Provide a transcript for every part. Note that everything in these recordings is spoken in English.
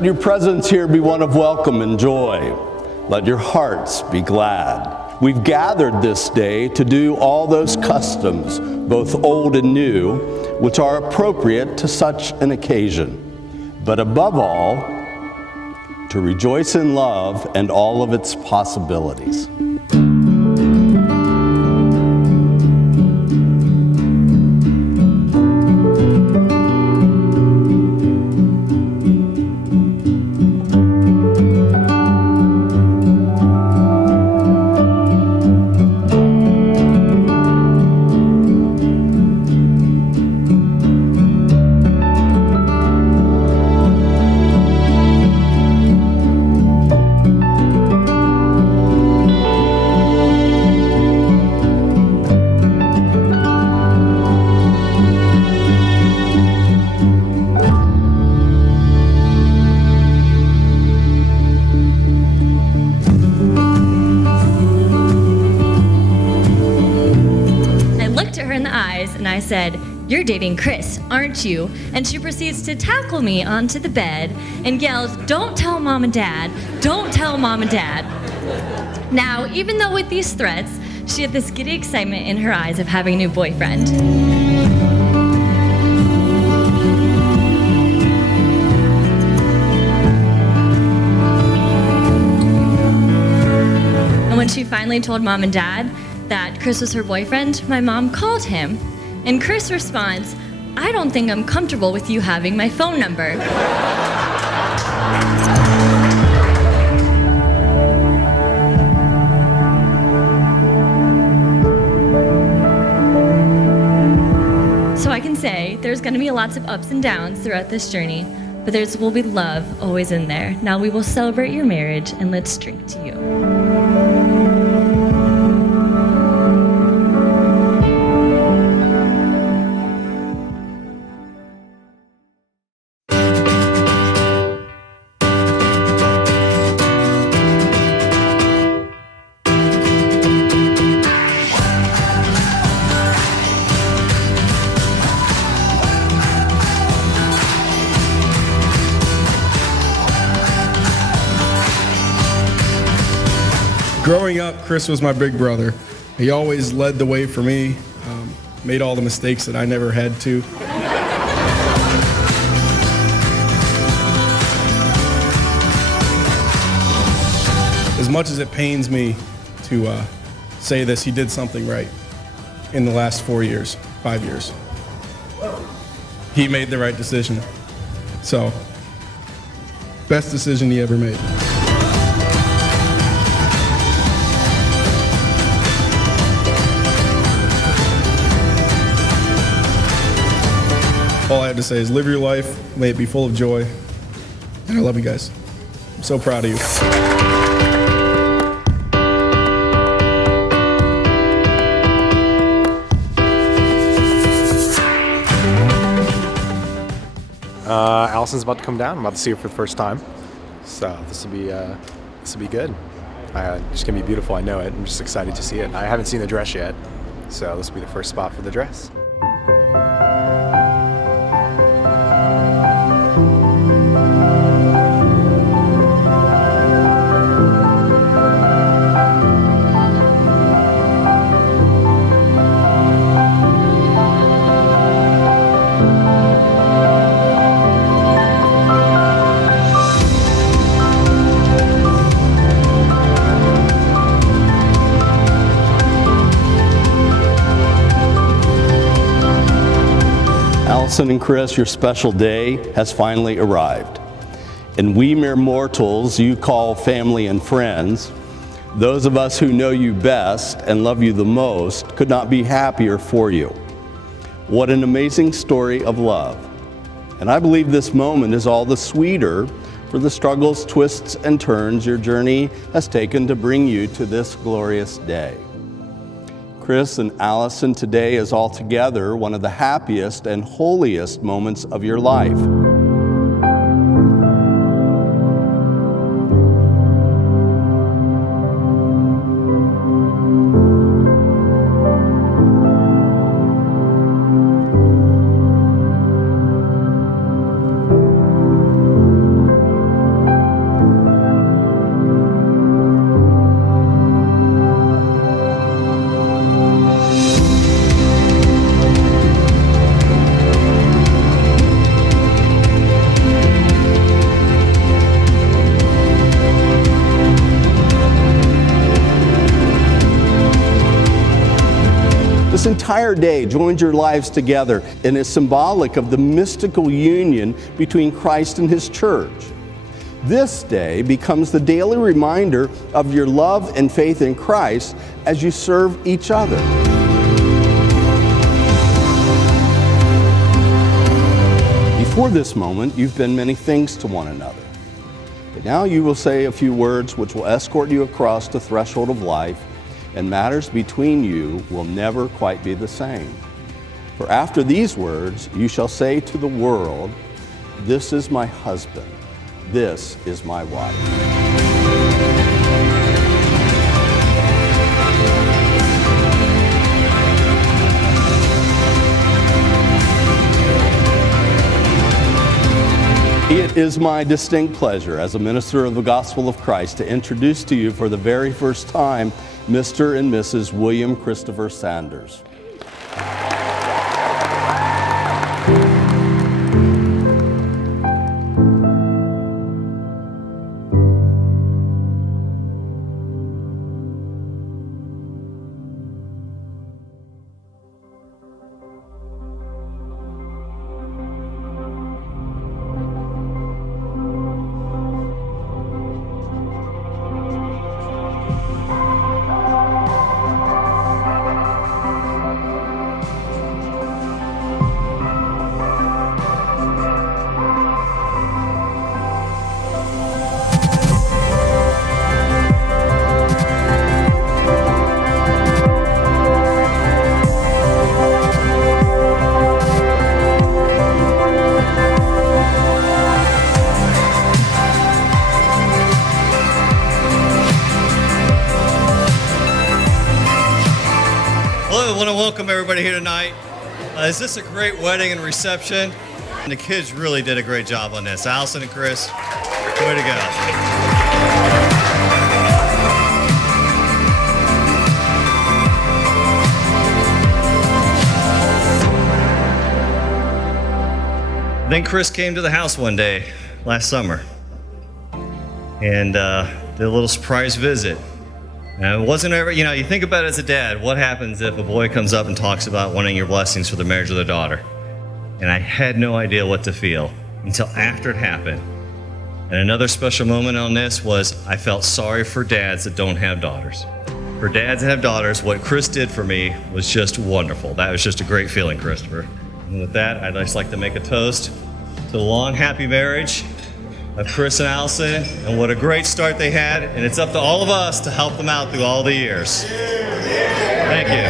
Let your presence here be one of welcome and joy. Let your hearts be glad. We've gathered this day to do all those customs, both old and new, which are appropriate to such an occasion. But above all, to rejoice in love and all of its possibilities. And I said, "You're dating Chris, aren't you?" And she proceeds to tackle me onto the bed and yells, "Don't tell Mom and Dad, don't tell Mom and Dad." Now, even though with these threats, she had this giddy excitement in her eyes of having a new boyfriend. And when she finally told Mom and Dad that Chris was her boyfriend, my mom called him. And Chris responds, "I don't think I'm comfortable with you having my phone number." So I can say there's going to be lots of ups and downs throughout this journey, but there will be love always in there. Now we will celebrate your marriage, and let's drink to you. Growing up, Chris was my big brother. He always led the way for me, made all the mistakes that I never had to. As much as it pains me to say this, he did something right in the last 4 years, 5 years. He made the right decision. So, best decision he ever made. All I have to say is live your life, may it be full of joy, and I love you guys. I'm so proud of you. Allyson's about to come down. I'm about to see her for the first time, so this will be good. It's gonna be beautiful. I know it. I'm just excited to see it. I haven't seen the dress yet, so this will be the first spot for the dress. Allyson and Chris, your special day has finally arrived. And we mere mortals you call family and friends, those of us who know you best and love you the most, could not be happier for you. What an amazing story of love. And I believe this moment is all the sweeter for the struggles, twists, and turns your journey has taken to bring you to this glorious day. Chris and Allyson, today is altogether one of the happiest and holiest moments of your life. This entire day joins your lives together and is symbolic of the mystical union between Christ and His church. This day becomes the daily reminder of your love and faith in Christ as you serve each other. Before this moment, you've been many things to one another. But now you will say a few words which will escort you across the threshold of life, and matters between you will never quite be the same. For after these words, you shall say to the world, "This is my husband. This is my wife." It is my distinct pleasure as a minister of the gospel of Christ to introduce to you for the very first time Mr. and Mrs. William Christopher Sanders. Hello, I want to welcome everybody here tonight. Is this a great wedding and reception? And the kids really did a great job on this. Allyson and Chris, way to go. Then Chris came to the house one day last summer and did a little surprise visit. And it wasn't ever, you think about it as a dad, what happens if a boy comes up and talks about wanting your blessings for the marriage of their daughter? And I had no idea what to feel until after it happened. And another special moment on this was I felt sorry for dads that don't have daughters. For dads that have daughters, what Chris did for me was just wonderful. That was just a great feeling, Christopher. And with that, I'd just like to make a toast to the long, happy marriage of Chris and Allyson, and what a great start they had, and it's up to all of us to help them out through all the years. Thank you.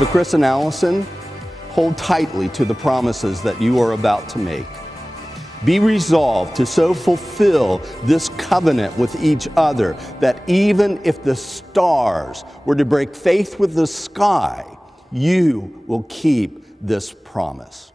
So Chris and Allyson, hold tightly to the promises that you are about to make. Be resolved to so fulfill this covenant with each other that even if the stars were to break faith with the sky, you will keep this promise.